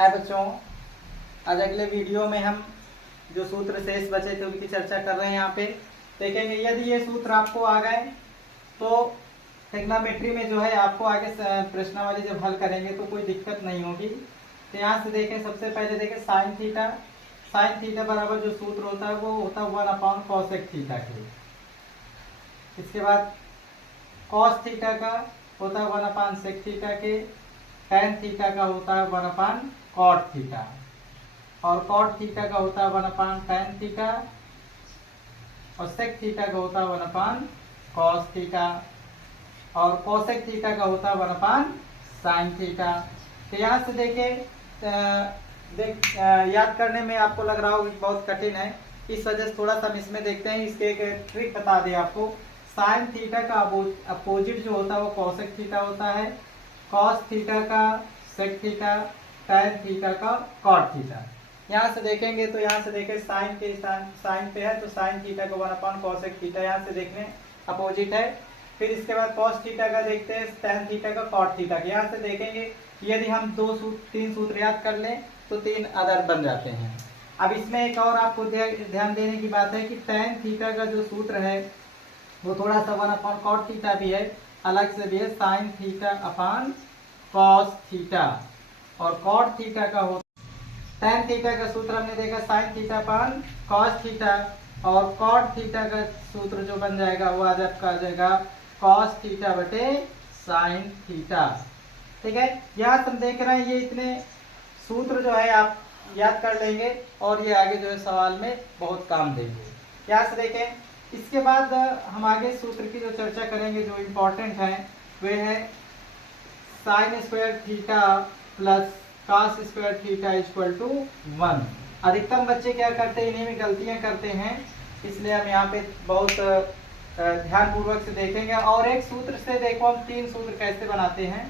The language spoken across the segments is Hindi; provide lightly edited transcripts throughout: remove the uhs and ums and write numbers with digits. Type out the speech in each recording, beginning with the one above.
हाय बच्चों, आज अगले वीडियो में हम जो सूत्र शेष बचे थे उनकी चर्चा कर रहे हैं। यहाँ पे देखेंगे यदि ये सूत्र आपको आ गए तो ट्रिग्नोमेट्री में जो है आपको आगे प्रश्नावली जब हल करेंगे तो कोई दिक्कत नहीं होगी। तो यहाँ से देखें, सबसे पहले देखें साइन थीटा बराबर जो सूत्र होता है वो होता है 1 कॉसेक थीटा के। इसके बाद कॉस थीटा का होता है 1 सेक थीटा के। टैन थीटा का होता है 1 कॉट थीटा, और कॉट थीटा का होता है 1 टैन थीटा, और सेक थीटा का होता है 1 कॉस थीटा, और कोसेक थीटा का होता है 1 साइन थीटा। तो यहाँ से देखें, याद करने में आपको लग रहा होगा बहुत कठिन है, इस वजह से थोड़ा सा हम इसमें देखते हैं। इसके एक ट्रिक बता दें आपको। साइन थीटा का अपोजिट जो होता है वो कोसेक थीटा होता है, कॉस थीटा का सेक थीटा, टैन थीटा का कॉट थीटा। यहाँ से देखेंगे तो यहाँ से देखें साइन पे है तो साइन थीटा का 1 कोसेक थीटा यहाँ से देखने अपोजिट है। फिर इसके बाद कॉस थीटा का देखते हैं टैन थीटा का कॉट थीटा का। यहाँ से देखेंगे यदि हम 3 सूत्र याद कर लें तो 3 अदर बन जाते हैं। अब इसमें एक और आपको ध्यान देने की बात है कि टैन थीटा का जो सूत्र है वो थोड़ा सा 1 कॉट थीटा भी है, अलग से भी है, sine theta upon cos theta. और कॉट थीटा का होता टैन थीटा का सूत्र हमने देखा sine theta upon cos theta, और कॉट थीटा का सूत्र जो बन जाएगा वो आज आपका आ जाएगा कॉस थीटा बटे साइन थीटा। ठीक है, यहाँ हम देख रहे हैं ये इतने सूत्र जो है आप याद कर लेंगे और ये आगे जो है सवाल में बहुत काम देंगे। यहाँ से देखें, इसके बाद हम आगे सूत्र की जो चर्चा करेंगे जो इम्पोर्टेंट है वे है sine square theta plus cos square theta equal to 1। अधिकतम बच्चे क्या करते हैं, इन्हीं में गलतियां करते हैं, इसलिए हम यहाँ पे बहुत ध्यानपूर्वक से देखेंगे। और एक सूत्र से देखो हम 3 सूत्र कैसे बनाते हैं।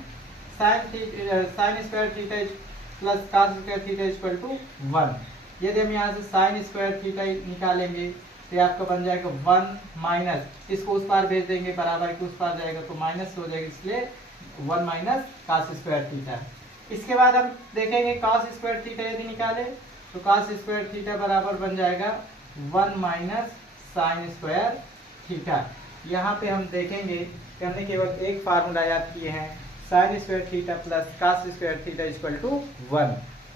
Sine square theta plus cos square theta equal to 1। यदि हम यहाँ से साइन स्क्वायर थीटा निकालेंगे तो आपका बन जाएगा 1 माइनस, इसको उस पार भेज देंगे बराबर के उस पार जाएगा तो माइनस हो जाएगा, इसलिए 1 माइनस कॉस स्क्वायर थीटा। इसके बाद हम देखेंगे कॉस स्क्वायर थीटा यदि निकाले तो कॉस स्क्वायर थीटा बराबर बन जाएगा 1 माइनस साइन स्क्वायर थीटा। यहाँ पे हम देखेंगे कि हमने केवल एक फार्मूला याद किए हैं, sine square theta plus cos square theta equal to 1।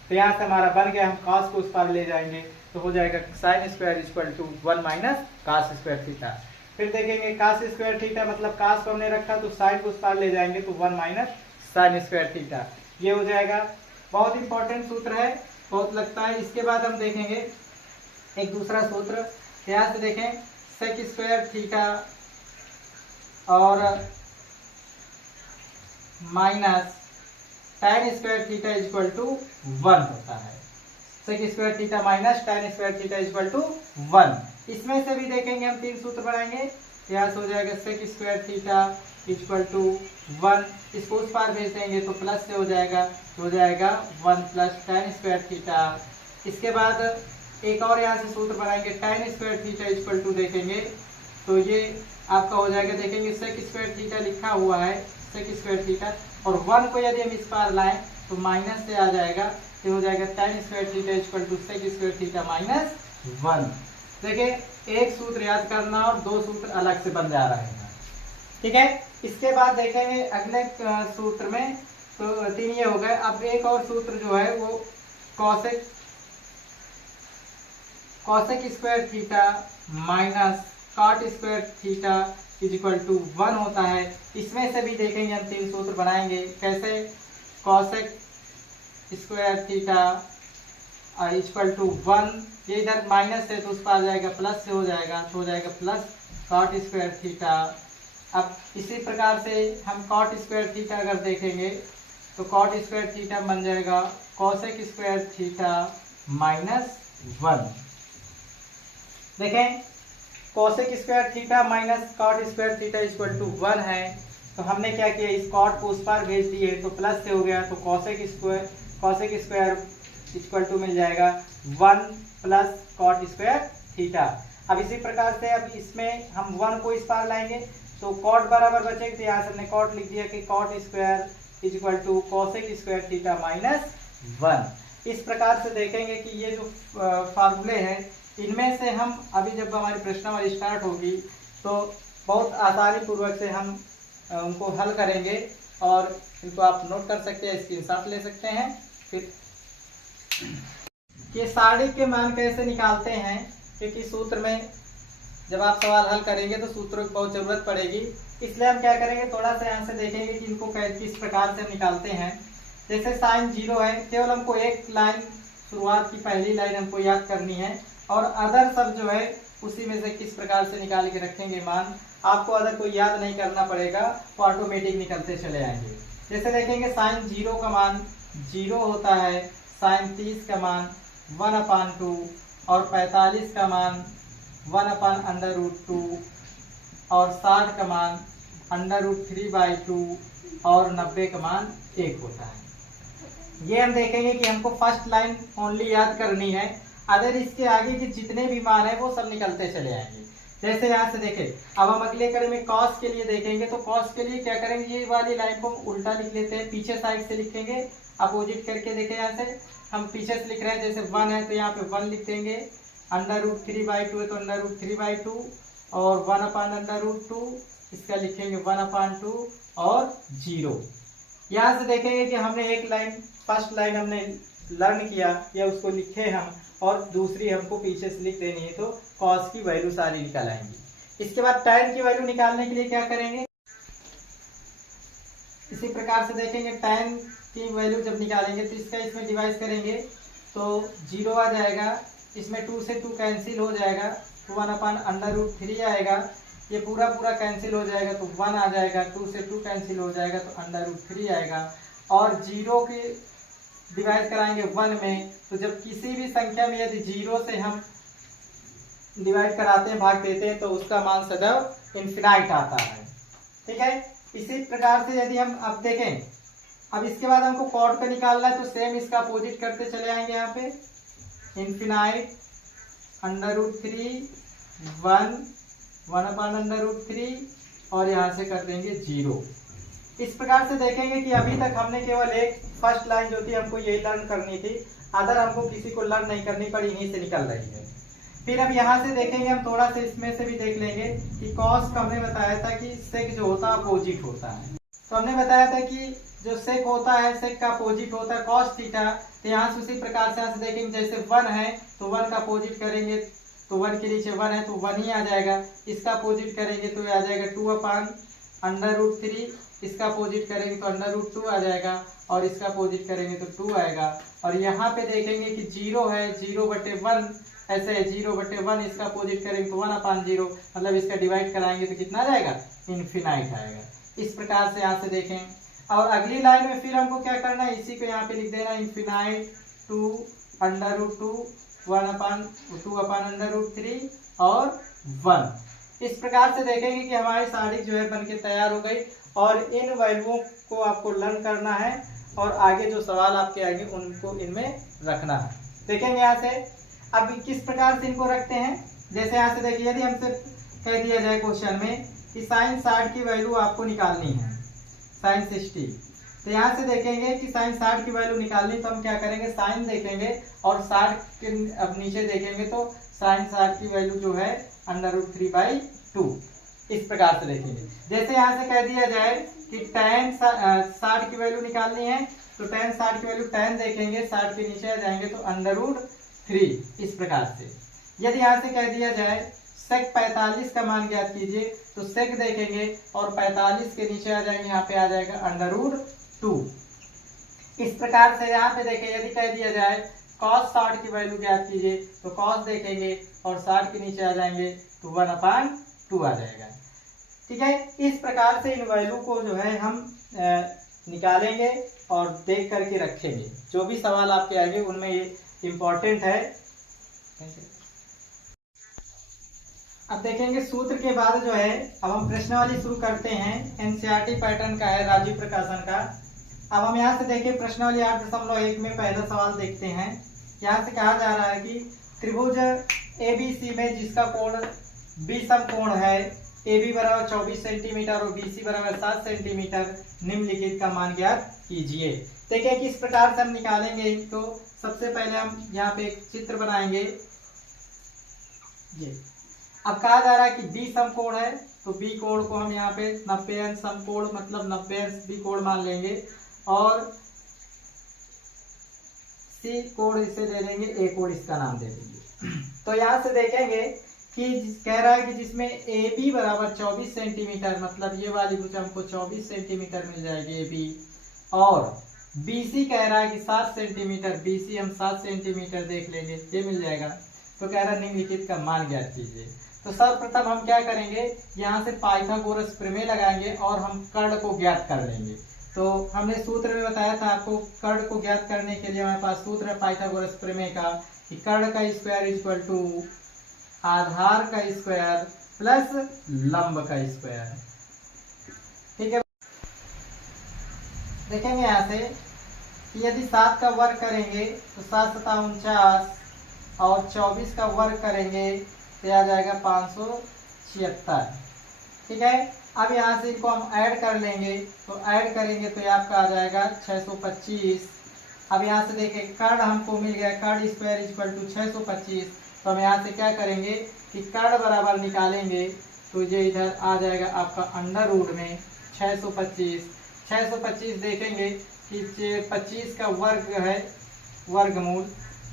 तो यहाँ से हमारा बन गया, हम कॉस को उस पार ले जाएंगे तो हो जाएगा sine square equal to 1 minus cos square theta. फिर देखेंगे कॉस स्क्वायर थीटा मतलब कॉस को हमने रखा तो साइन को उस पार ले जाएंगे तो 1 माइनस साइन स्क्वायर थीटा, ये हो जाएगा। बहुत इंपॉर्टेंट सूत्र है, बहुत लगता है। इसके बाद हम देखेंगे एक दूसरा सूत्र, यहाँ से देखें सेक स्क्वायर थीटा और minus tan square theta equal to 1 होता है। Sec square theta minus tan square theta equal to 1। इसमें से भी देखेंगे हम 3 सूत्र बनाएंगे। यहाँ से हो जाएगा sec square theta equal to 1, इसको उस पार भेज देंगे तो प्लस से हो जाएगा, तो हो जाएगा 1 प्लस टैन स्क्वायर थीटा। इसके बाद एक और यहाँ से सूत्र बनाएंगे tan square theta equal to देखेंगे तो ये आपका हो जाएगा, देखेंगे सेक स्क्वायर थीटा लिखा हुआ है सेक स्क्वायर थीटा, और 1 को यदि हम इस पार लाएं तो माइनस से आ जाएगा, तो हो जाएगा tan square theta equal to sec square theta minus 1। देखिए एक सूत्र याद करना और 2 सूत्र अलग से बन जा रहे हैं। ठीक है, इसके बाद देखेंगे अगले सूत्र में तो 3 ये हो गए। अब एक और सूत्र जो है वो cosec square theta minus cot square theta equal to 1 होता है। इसमें से भी देखेंगे हम 3 सूत्र बनाएंगे। कैसे, cosec square theta equal to 1, ये इधर माइनस से तो उस पर आ जाएगा प्लस से हो जाएगा, तो हो जाएगा प्लस कॉट स्क्वायर थीटा। अब इसी प्रकार से हम कॉट स्क्वायर थीटा अगर देखेंगे तो कॉट स्क्वायर थीटा बन जाएगा कॉसेक स्क्वायर थीटा माइनस 1। देखें cosec square theta minus cot square theta equal to 1 है, तो हमने क्या किया, इस कॉट को उस पार भेज दिए तो प्लस से हो गया, तो कॉसेक स्क्वायर इक्वल टू मिल जाएगा 1 प्लस कॉट स्क्वायर थीटा। अब इसी प्रकार से अब इसमें हम 1 को इस पार लाएंगे तो कॉट बराबर बचेगा, तो यहाँ से हमने कॉट लिख दिया कि cot square equal to cosec square theta minus 1। इस प्रकार से देखेंगे कि ये जो फार्मूले हैं इनमें से हम अभी जब हमारी प्रश्नावली स्टार्ट होगी तो बहुत आसानी पूर्वक से हम उनको हल करेंगे और इनको आप नोट कर सकते हैं, स्क्रीनशॉट ले सकते हैं। फिर ये साड़ी के मान कैसे निकालते हैं, क्योंकि सूत्र में जब आप सवाल हल करेंगे तो सूत्रों की बहुत ज़रूरत पड़ेगी, इसलिए हम क्या करेंगे थोड़ा सा यहाँ से देखेंगे कि इनको किस प्रकार से निकालते हैं। जैसे साइन 0 है, केवल हमको एक लाइन शुरुआत की पहली लाइन हमको याद करनी है और अदर सब जो है उसी में से किस प्रकार से निकाल के रखेंगे मान। आपको अदर कोई याद नहीं करना पड़ेगा, वो ऑटोमेटिक निकलते चले आएंगे। जैसे देखेंगे साइन 0 का मान 0 होता है, साइन 30 का मान 1/2 और 45 का मान 1/√2 और 60 का मान √3/2 और 90 का मान 1 होता है। ये हम देखेंगे कि हमको फर्स्ट लाइन ओनली याद करनी है, अदर इसके आगे के जितने भी मान है वो सब निकलते चले आएंगे। जैसे यहाँ से देखें, अब हम अगले कड़ी में कॉस के लिए देखेंगे तो कॉस के लिए क्या करेंगे, ये वाली लाइन को हम उल्टा लिख लेते हैं, पीछे साइड से लिखेंगे, अपोजिट करके देखें। यहाँ से हम पीछे से लिख रहे हैं, जैसे 1 है तो यहाँ पे 1 लिख देंगे, √3/2 है तो √3/2 और 1/√2 इसका लिखेंगे 1/2 और 0। यहाँ से देखेंगे कि हमने एक लाइन फर्स्ट लाइन हमने लर्न किया या उसको लिखे हम और दूसरी हमको पीछे से लिख देनी है, तो कॉस की वैल्यू सारी निकल आएंगी। इसके बाद tan की वैल्यू निकालने के लिए क्या करेंगे, इसी प्रकार से देखेंगे tan की वैल्यू जब निकालेंगे तो इसका इसमें डिवाइड करेंगे तो 0 आ जाएगा, इसमें 2 से 2 कैंसिल हो जाएगा तो 1/√3 आएगा, ये पूरा कैंसिल हो जाएगा तो 1 आ जाएगा, 2 से 2 कैंसिल हो जाएगा तो √3 आएगा और 0 के डिवाइड कराएंगे 1 में, तो जब किसी भी संख्या में यदि 0 से हम डिवाइड कराते हैं, भाग देते हैं, तो उसका मान सदैव इनफिनाइट आता है। ठीक है, इसी प्रकार से यदि हम अब देखें, अब इसके बाद हमको कॉट का निकालना है तो सेम इसका अपोजिट करते चले आएंगे। यहाँ पे इनफिनाइट √3 1/√3 और यहाँ से कर देंगे 0। इस प्रकार से देखेंगे कि अभी तक हमने केवल एक फर्स्ट लाइन जो थी हमको यही लर्न करनी थी, अदर हमको किसी को लर्न नहीं करनी पड़ी, यहीं से निकल रही है। फिर अब यहाँ से देखेंगे हम थोड़ा सा इसमें से भी देख लेंगे कि कॉस का हमने बताया था कि सेक जो होता है अपोजिट होता है, तो हमने बताया था कि जो सेक होता है सेक का अपोजिट होता है कॉस थीटा। तो यहाँ से उसी प्रकार से यहाँ से देखेंगे, जैसे 1 है तो 1 का अपोजिट करेंगे तो 1 के नीचे 1 है तो 1 ही आ जाएगा, इसका अपोजिट करेंगे तो आ जाएगा 2/√3, इसका अपोजिट करेंगे तो √2 आ जाएगा और इसका अपोजिट करेंगे तो 2 आएगा। और यहाँ पे देखेंगे कि 0 है, 0/1 ऐसे है, 0/1 इसका अपोजिट करेंगे तो 1/0, मतलब इसका डिवाइड कराएंगे तो कितना आ जाएगा, इनफिनाइट आएगा। इस प्रकार से यहाँ से देखें और अगली लाइन में फिर हमको क्या करना है, इसी को यहाँ पे लिख देना, इनफिनाइट 2/2 1/2/√3 और 1। इस प्रकार से देखेंगे कि हमारी साड़ी जो है बनके तैयार हो गई और इन वैल्यूओं को आपको लर्न करना है और आगे जो सवाल आपके आएंगे उनको इनमें रखना है। देखेंगे यहाँ से अब किस प्रकार से इनको रखते हैं। जैसे यहाँ से देखिए, यदि हमसे कह दिया जाए क्वेश्चन में कि साइन 60 की वैल्यू आपको निकालनी है, साइन 60, तो यहाँ से देखेंगे कि साइन 60 की वैल्यू निकालनी, तो हम क्या करेंगे, साइन देखेंगे और 60 के अब नीचे देखेंगे तो साइन 60 की वैल्यू जो है √3/2। इस प्रकार से देखेंगे। जैसे यहाँ से कह दिया जाए कि tan 60 की वैल्यू निकालनी है तो tan 60 की वैल्यू tan देखेंगे, 60 के नीचे आ जाएंगे तो √3। इस प्रकार से यदि यहाँ से कह दिया जाए sec 45 का मान ज्ञात कीजिए तो sec देखेंगे और 45 के नीचे आ जाएंगे, यहाँ पे आ जाएगा √2। इस प्रकार से यहाँ पे देखें, यदि कह दिया जाए cos 60 की वैल्यू ज्ञात कीजिए तो cos देखेंगे और 60 के नीचे आ जाएंगे तो 1/2 आ जाएगा। ठीक है, इस प्रकार से इन वैल्यू को जो है हम निकालेंगे और देख करके रखेंगे। जो भी सवाल आपके आएंगे उनमें ये इम्पोर्टेंट है। अब देखेंगे सूत्र के बाद जो है अब हम प्रश्नावली शुरू करते हैं। एनसीईआरटी पैटर्न का है, राजीव प्रकाशन का। अब हम यहाँ से देखें प्रश्नावली 8.1 में पहला सवाल देखते हैं। यहाँ से कहा जा रहा है कि त्रिभुज ABC में जिसका कोण विषम कोण है, AB = 24 सेंटीमीटर और BC = 7 सेंटीमीटर, निम्नलिखित का मान ज्ञात कीजिए। देखिए किस प्रकार से हम निकालेंगे। तो सबसे पहले हम यहाँ पे एक चित्र बनाएंगे। ये अब कहा जा रहा है कि बी समकोण है, तो बी कोण को हम यहाँ पे 90 अंश समकोण मतलब 90 अंश बी कोण मान लेंगे, और सी कोण इसे दे देंगे, ए कोण इसका नाम दे देंगे। तो यहाँ से देखेंगे कि कह रहा है कि जिसमें ए बी बराबर 24 सेंटीमीटर, मतलब ये वाली भुजा हमको 24 सेंटीमीटर मिल जाएगी ए बी, और BC कह रहा है कि 7 सेंटीमीटर, BC हम 7 सेंटीमीटर देख लेंगे, ये मिल जाएगा। तो कह रहा है निम्नलिखित का मान ज्ञात कीजिए। तो सर्वप्रथम हम क्या करेंगे, यहाँ से पाइथागोरस प्रमेय लगाएंगे और हम कर्ण को ज्ञात कर लेंगे। तो हमने सूत्र में बताया था आपको, कर्ण को ज्ञात करने के लिए हमारे पास सूत्र है पाइथागोरस प्रमेय का कि कर्ण का स्क्वायर इक्वल टू आधार का स्क्वायर प्लस लंब का स्क्वायर। ठीक है, देखेंगे यहाँ से कि यदि 7 का वर्ग करेंगे तो 7 सता 49, और 24 का वर्ग करेंगे तो आ जाएगा 576। ठीक है, अब यहाँ से इनको हम ऐड कर लेंगे, तो ऐड करेंगे तो आपका आ जाएगा 625। अब यहाँ से देखें कर्ण हमको मिल गया, कर्ण स्क्वायर इक्वल टू 625। तो हम यहाँ से क्या करेंगे कि कर्ण बराबर निकालेंगे, तो ये इधर आ जाएगा आपका अंडर रूट में 625। 625 देखेंगे कि 25 का वर्ग है, वर्गमूल,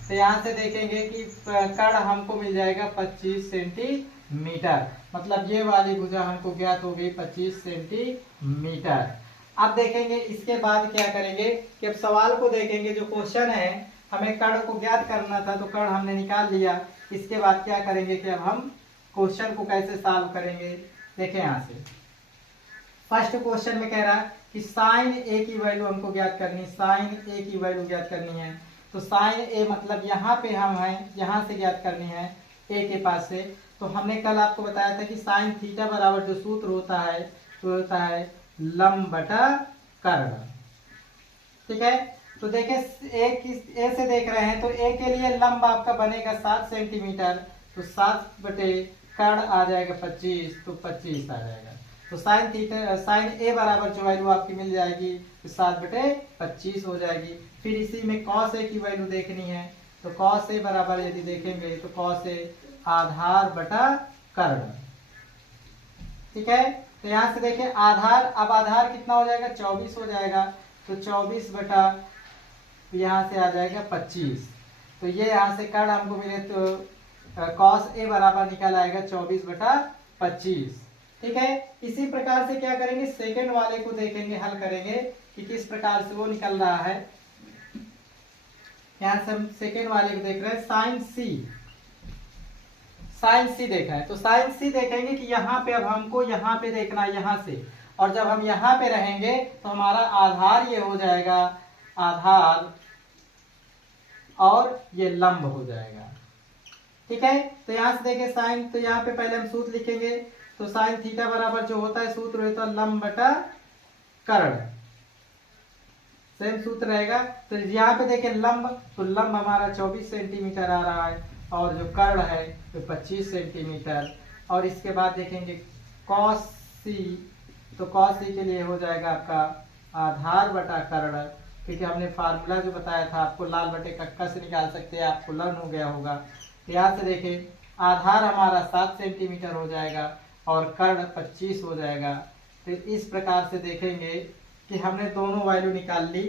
तो यहाँ से देखेंगे कि कर्ण हमको मिल जाएगा 25 सेंटीमीटर, मतलब ये वाली भुजा हमको ज्ञात हो गई 25 सेंटीमीटर। अब देखेंगे इसके बाद क्या करेंगे कि अब सवाल को देखेंगे, जो क्वेश्चन है हमें कर्ण को ज्ञात करना था, तो कर्ण हमने निकाल लिया। इसके बाद क्या करेंगे कि अब हम क्वेश्चन को कैसे सॉल्व करेंगे। देखें यहाँ से फर्स्ट क्वेश्चन में कह रहा है कि साइन ए की वैल्यू हमको ज्ञात करनी है, साइन ए की वैल्यू ज्ञात करनी है। तो साइन ए मतलब यहाँ पे हम हैं, यहाँ से ज्ञात करनी है ए के पास से। तो हमने कल आपको बताया था कि साइन थीटा बराबर जो सूत्र होता है तो होता है लंब बटा कर्ण। ठीक है, तो देखें ए से देख रहे हैं, तो ए के लिए लंब आपका बनेगा 7 सेंटीमीटर, तो 7 बटे कर्ण आ जाएगा 25, तो 25 आ जाएगा। तो साइन थीटा साइन ए बराबर जो वैल्यू आपकी मिल जाएगी तो 7 बटे 25 हो जाएगी। फिर इसी में कॉस ए की वैल्यू देखनी है, तो कॉस ए बराबर यदि देखेंगे तो कॉस ए आधार बटा कर्ण। ठीक है, तो यहाँ से देखें आधार, अब आधार कितना हो जाएगा 24 हो जाएगा, तो 24 बटा यहाँ से आ जाएगा 25। तो ये यहाँ से कर्ण हमको मिले, तो कॉस ए बराबर निकल आएगा 24 बटा 25। ठीक है, इसी प्रकार से क्या करेंगे सेकंड वाले को देखेंगे, हल करेंगे कि किस प्रकार से वो निकल रहा है। यहाँ से हम सेकंड वाले को देख रहे हैं, साइन सी देखा है। तो साइन सी देखेंगे कि यहाँ पे अब हमको यहाँ पे देखना है, यहाँ से, और जब हम यहाँ पे रहेंगे तो हमारा आधार ये हो जाएगा आधार, और ये लंब हो जाएगा। ठीक है, तो यहाँ से देखें साइन, तो यहाँ पे पहले हम सूत्र लिखेंगे, तो साइन थीटा बराबर जो होता है सूत्र होता है लंब बटा कर्ण, सेम सूत्र रहेगा। तो यहाँ पे देखें लंब, तो लंब हमारा 24 सेंटीमीटर आ रहा है, और जो कर्ण है तो 25 सेंटीमीटर। और इसके बाद देखेंगे कॉस सी, तो कॉस सी के लिए हो जाएगा आपका आधार बटा कर्ण, क्योंकि हमने फार्मूला जो बताया था आपको लाल बटे कक्का से निकाल सकते हैं, आपको लर्न हो गया होगा। तो यहाँ से देखें आधार हमारा 7 सेंटीमीटर हो जाएगा और कर्ण 25 हो जाएगा। तो इस प्रकार से देखेंगे कि हमने दोनों वैल्यू निकाल ली।